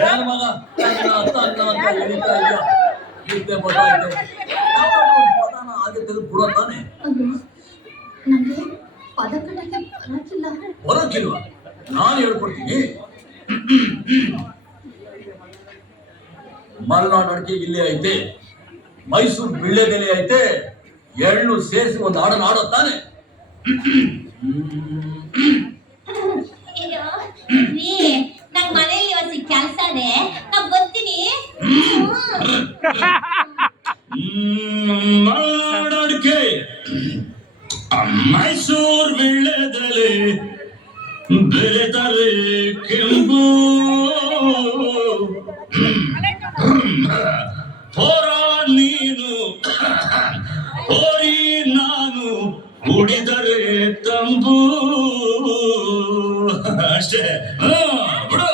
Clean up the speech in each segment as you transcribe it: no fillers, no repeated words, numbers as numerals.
ಏನು ಮಗ ಅತ್ತ ಅತ್ತ ಅಂತ ಎಳಿತಾ ಇದೆಯಾ? ನಿದ್ದೆ ಬರ್ತಾಯಿದೆ. ಪದನ ಹಾಗೆ ತೆಗೆದು ಬಿಡೋ ತಾನೆ. ನನಗೆ ಪದ ಕಟ್ಟಕ್ಕೆ ಬರಕ್ಕಿಲ್ಲ. ಬರೋಕ್ಕಿಲ್ವಾ? ನಾನು ಹೇಳ್ಕೊಡ್ತೀನಿ. ಮಲ್ನಾಡ್ ಅಡಿಕೆ ಇಲ್ಲೇ ಐತೆ, ಮೈಸೂರು ಬಿಳ್ಳೆದೆಲೆ ಐತೆ, ಎಳ್ಳು ಸೇರಿಸಿ ಒಂದು ಹಾಡನ್ನು ಆಡೋ ತಾನೆ. ನಂಗ್ ಮನೇಲಿ ಇವತ್ತು ಕೆಲಸ ಇದೆ, ನಾ ಬರ್ತೀನಿ. ಮಲ್ನಾಡಕ್ಕೆ ಮೈಸೂರು ಬಿಳ್ಳೆದೆಲೆ ಬೆಳೆದರೆ ಕೆಂಪು ಹೋರ ನೀನು ಹೋರಿ ನಾನು ಕುಡಿದರೆ ತಂಬು ಅಷ್ಟೇ. ಬಿಡು.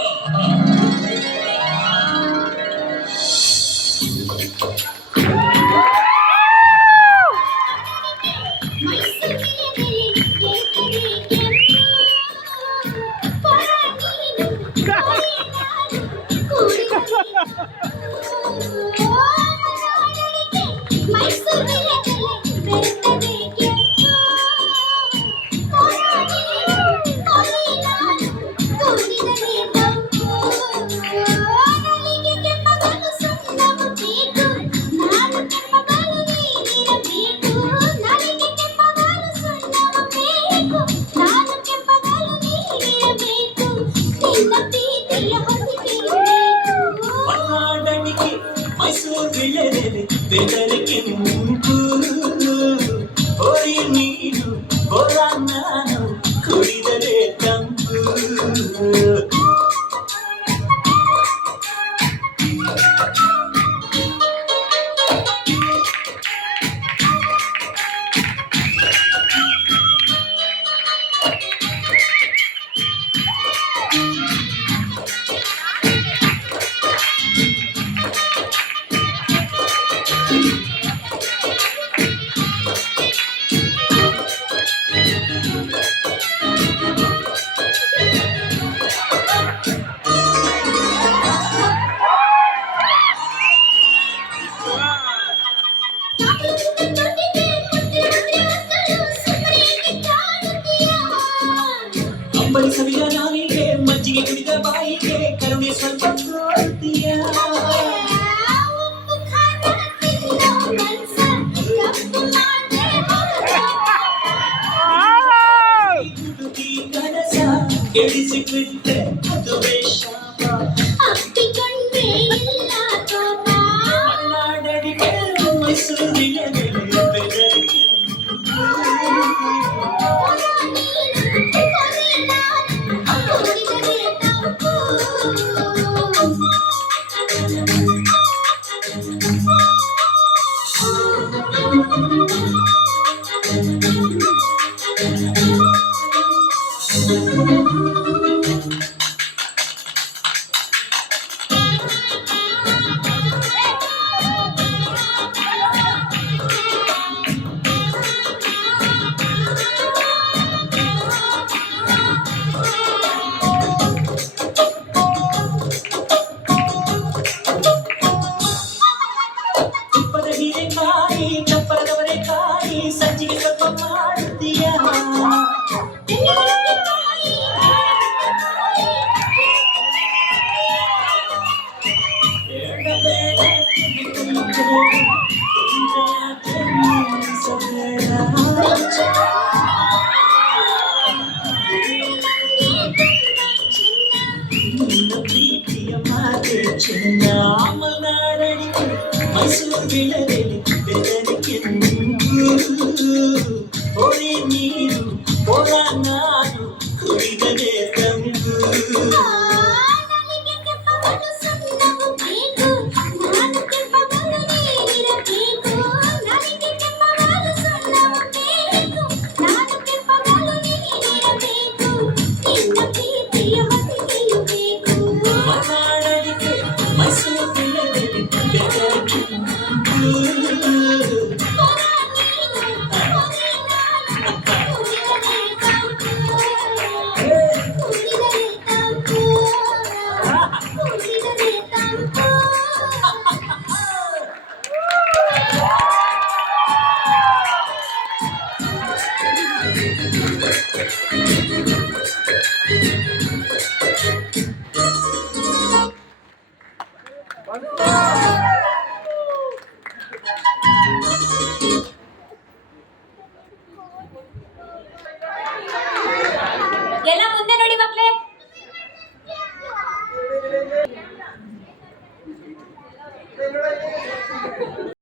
ಸವಿಯ ನಾಯಿಗೆ ಮಜ್ಜಿಗೆ ಕುಡಿದ ಬಾಯಿಗೆ ಕರುಣೆ ಸ್ವಲ್ಪ ತೋರ್ತೀಯ. ಕನಸ ಕೆಡಿಸಿಬಿಟ್ಟೆ ಅದು ವೇಷಾಪ ಅಪ್ಪಿಕೊಂಡ್ರೆ ಇಲ್ಲ ತೋಟ. ಮಲ್ನಾಡಡಿಗೆ ಮೈಸೂರಿನ ಬೆದರಿಕೆ ಸಂಜಿಗೆ ಸ್ವಲ್ಪ ಮಾಡುತ್ತೀಯ. ಪ್ರೀತಿಯ ಮಾತೆ ಚೆನ್ನ ಮಲ್ನಾಡಡಿಗೆ ಮೈಸೂರು ಬಿಳದಲ್ಲಿ ಬೆದರಿಕೆ ಹೋರಿ ನೀರು ಹೋರ ನಾನು ಕುಡಿದರೆ ತಂಬು. ಆ